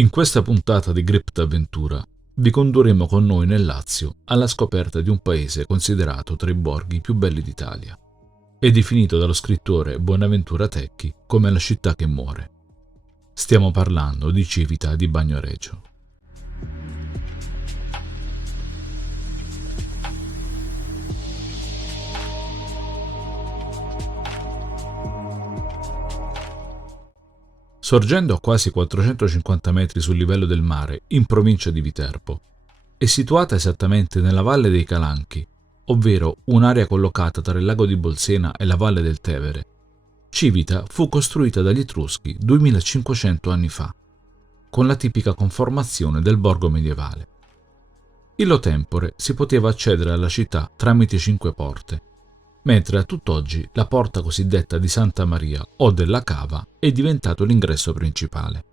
In questa puntata di Grip d'Avventura vi condurremo con noi nel Lazio alla scoperta di un paese considerato tra i borghi più belli d'Italia e definito dallo scrittore Bonaventura Tecchi come la città che muore. Stiamo parlando di Civita di Bagnoregio. Sorgendo a quasi 450 metri sul livello del mare, in provincia di Viterbo, è situata esattamente nella Valle dei Calanchi, ovvero un'area collocata tra il lago di Bolsena e la Valle del Tevere. Civita fu costruita dagli Etruschi 2500 anni fa, con la tipica conformazione del borgo medievale. Illo tempore si poteva accedere alla città tramite 5 porte, mentre a tutt'oggi la porta cosiddetta di Santa Maria o della Cava è diventato l'ingresso principale.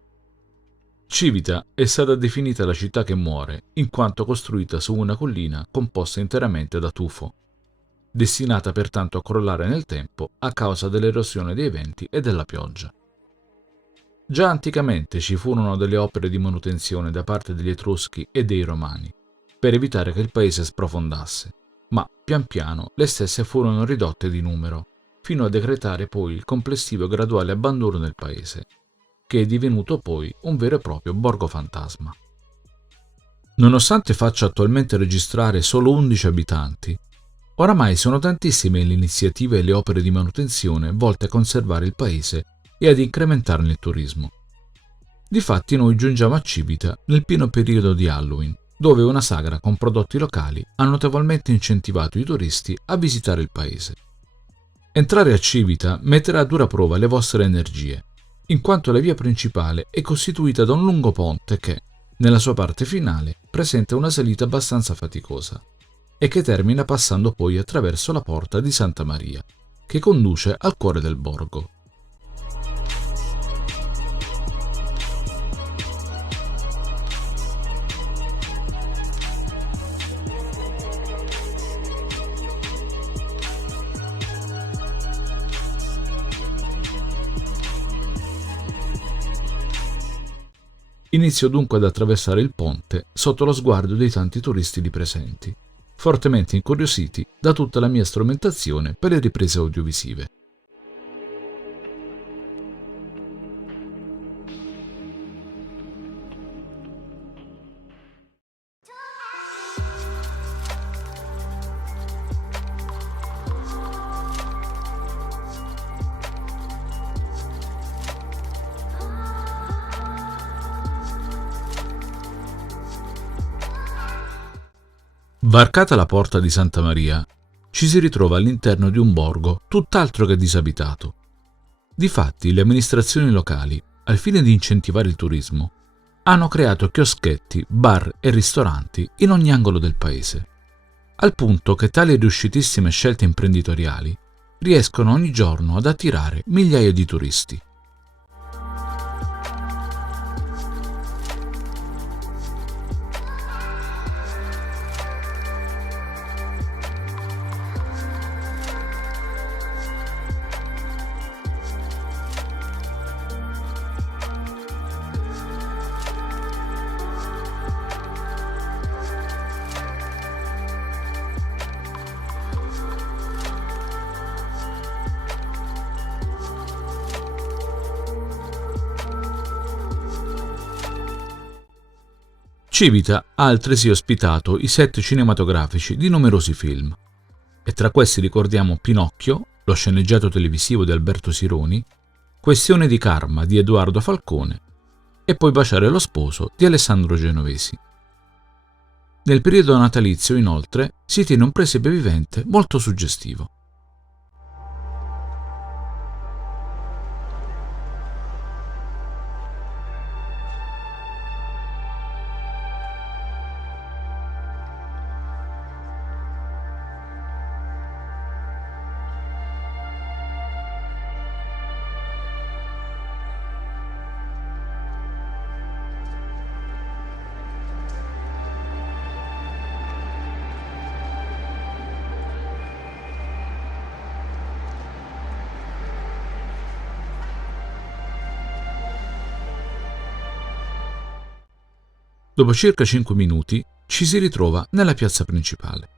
Civita è stata definita la città che muore in quanto costruita su una collina composta interamente da tufo, destinata pertanto a crollare nel tempo a causa dell'erosione dei venti e della pioggia. Già anticamente ci furono delle opere di manutenzione da parte degli Etruschi e dei Romani, per evitare che il paese sprofondasse, ma pian piano le stesse furono ridotte di numero, fino a decretare poi il complessivo e graduale abbandono del paese, che è divenuto poi un vero e proprio borgo fantasma. Nonostante faccia attualmente registrare solo 11 abitanti, oramai sono tantissime le iniziative e le opere di manutenzione volte a conservare il paese e ad incrementarne il turismo. Difatti noi giungiamo a Civita nel pieno periodo di Halloween, dove una sagra con prodotti locali ha notevolmente incentivato i turisti a visitare il paese. Entrare a Civita metterà a dura prova le vostre energie, in quanto la via principale è costituita da un lungo ponte che, nella sua parte finale, presenta una salita abbastanza faticosa e che termina passando poi attraverso la porta di Santa Maria, che conduce al cuore del borgo. Inizio dunque ad attraversare il ponte sotto lo sguardo dei tanti turisti lì presenti, fortemente incuriositi da tutta la mia strumentazione per le riprese audiovisive. Varcata la porta di Santa Maria, ci si ritrova all'interno di un borgo tutt'altro che disabitato. Difatti, le amministrazioni locali, al fine di incentivare il turismo, hanno creato chioschetti, bar e ristoranti in ogni angolo del paese, al punto che tali riuscitissime scelte imprenditoriali riescono ogni giorno ad attirare migliaia di turisti. Civita ha altresì ospitato i set cinematografici di numerosi film, e tra questi ricordiamo Pinocchio, lo sceneggiato televisivo di Alberto Sironi, Questione di karma di Edoardo Falcone e poi Baciare lo sposo di Alessandro Genovesi. Nel periodo natalizio, inoltre, si tiene un presepe vivente molto suggestivo. Dopo circa 5 minuti ci si ritrova nella piazza principale,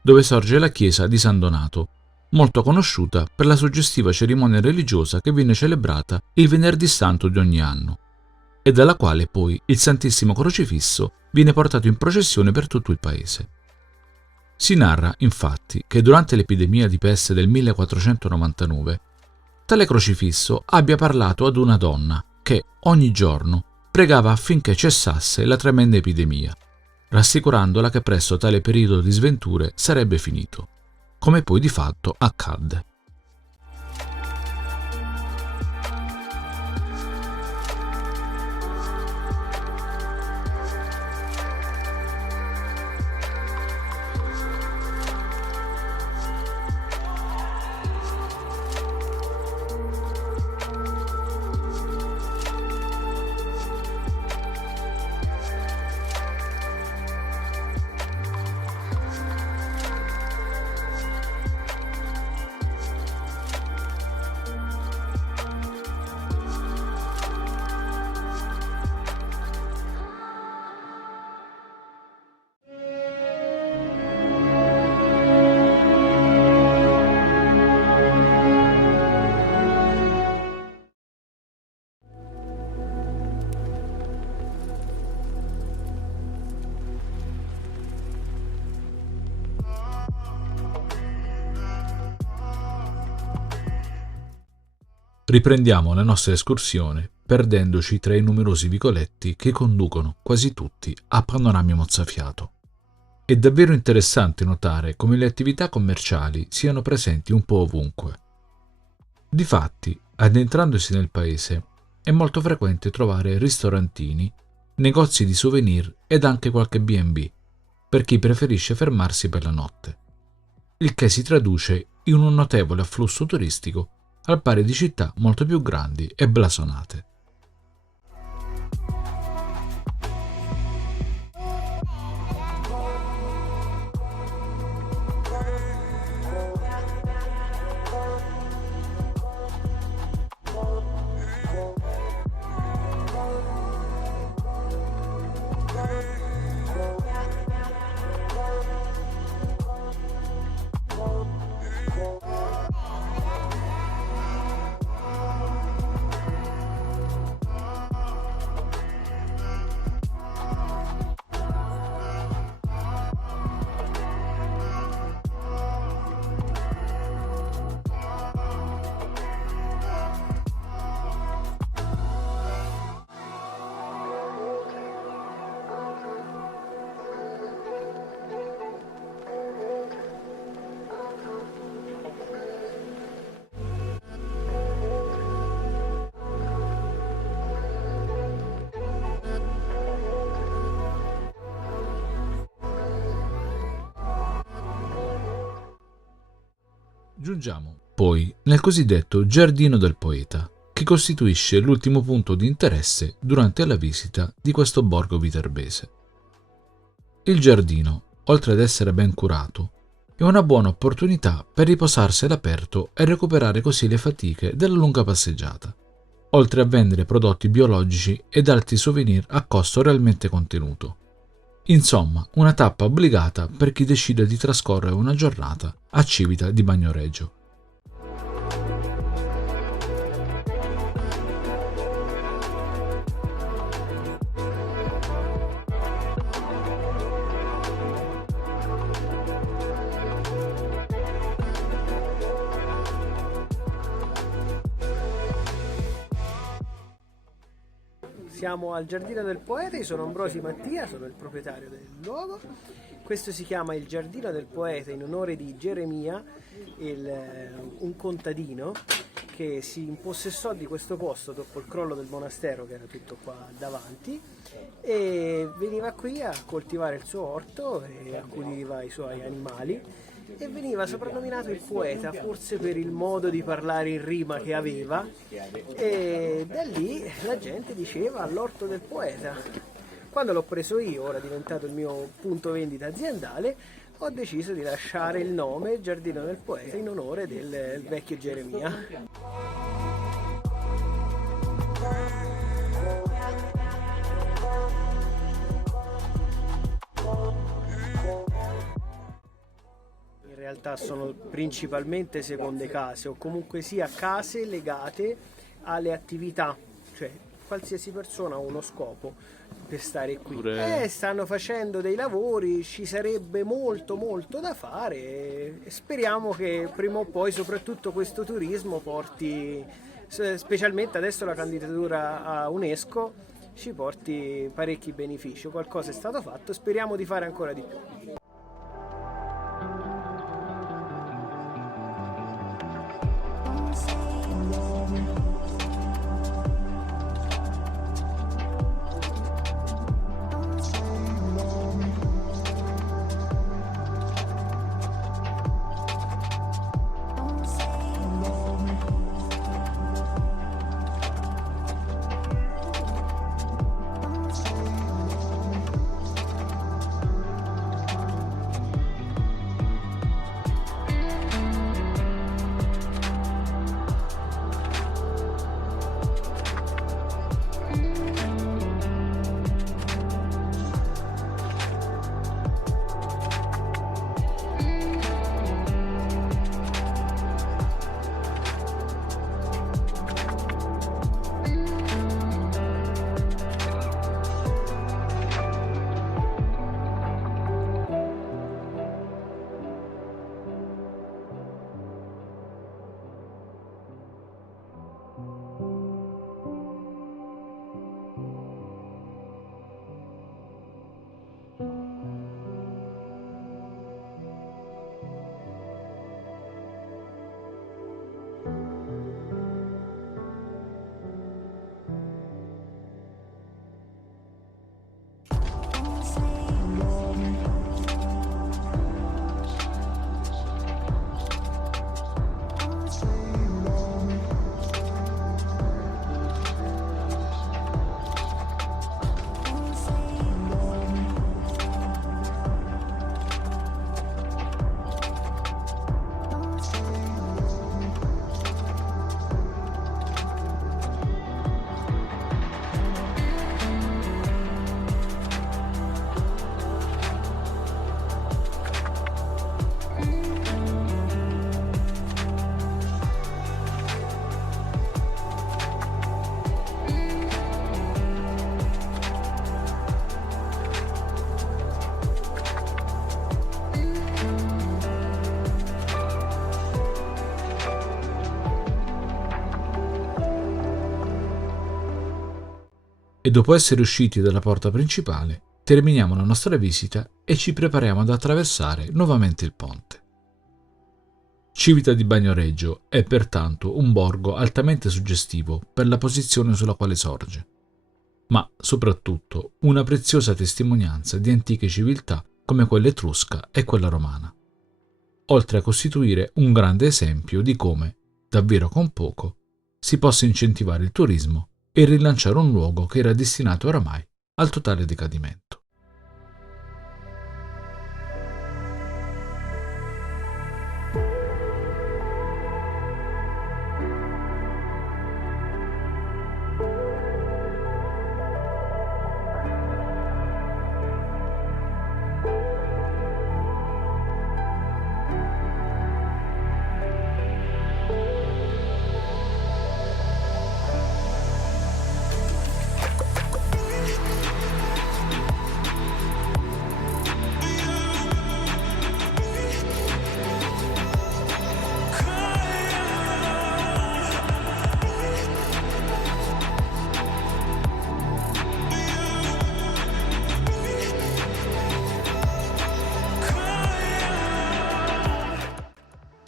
dove sorge la chiesa di San Donato, molto conosciuta per la suggestiva cerimonia religiosa che viene celebrata il venerdì santo di ogni anno, e dalla quale poi il Santissimo Crocifisso viene portato in processione per tutto il paese. Si narra, infatti, che durante l'epidemia di peste del 1499, tale crocifisso abbia parlato ad una donna che, ogni giorno, pregava affinché cessasse la tremenda epidemia, rassicurandola che presto tale periodo di sventure sarebbe finito, come poi di fatto accadde. Riprendiamo la nostra escursione perdendoci tra i numerosi vicoletti che conducono quasi tutti a panorami mozzafiato. È davvero interessante notare come le attività commerciali siano presenti un po' ovunque. Difatti, addentrandosi nel paese, è molto frequente trovare ristorantini, negozi di souvenir ed anche qualche B&B, per chi preferisce fermarsi per la notte, il che si traduce in un notevole afflusso turistico al pari di città molto più grandi e blasonate. Giungiamo poi nel cosiddetto Giardino del Poeta, che costituisce l'ultimo punto di interesse durante la visita di questo borgo viterbese. Il giardino, oltre ad essere ben curato, è una buona opportunità per riposarsi all'aperto e recuperare così le fatiche della lunga passeggiata, oltre a vendere prodotti biologici ed altri souvenir a costo realmente contenuto. Insomma, una tappa obbligata per chi decide di trascorrere una giornata a Civita di Bagnoregio. Siamo al Giardino del Poeta, io sono Ambrosi Mattia, sono il proprietario del luogo. Questo si chiama il Giardino del Poeta in onore di Geremia, un contadino che si impossessò di questo posto dopo il crollo del monastero, che era tutto qua davanti, e veniva qui a coltivare il suo orto e accudiva i suoi animali. E veniva soprannominato il poeta, forse per il modo di parlare in rima che aveva, e da lì la gente diceva l'orto del poeta. Quando l'ho preso io, ora è diventato il mio punto vendita aziendale, ho deciso di lasciare il nome Giardino del Poeta in onore del vecchio Geremia. realtà sono principalmente seconde case o comunque sia case legate alle attività, cioè qualsiasi persona ha uno scopo per stare qui. Stanno facendo dei lavori, ci sarebbe molto da fare e speriamo che prima o poi soprattutto questo turismo porti, specialmente adesso la candidatura a UNESCO, ci porti parecchi benefici. Qualcosa è stato fatto, speriamo di fare ancora di più. E dopo essere usciti dalla porta principale, terminiamo la nostra visita e ci prepariamo ad attraversare nuovamente il ponte. Civita di Bagnoregio è pertanto un borgo altamente suggestivo per la posizione sulla quale sorge, ma soprattutto una preziosa testimonianza di antiche civiltà come quella etrusca e quella romana, oltre a costituire un grande esempio di come, davvero con poco, si possa incentivare il turismo e rilanciare un luogo che era destinato oramai al totale decadimento.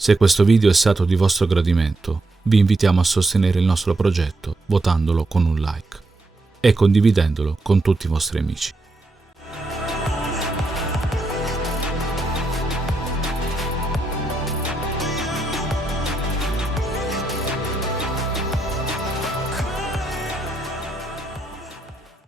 Se questo video è stato di vostro gradimento, vi invitiamo a sostenere il nostro progetto votandolo con un like e condividendolo con tutti i vostri amici.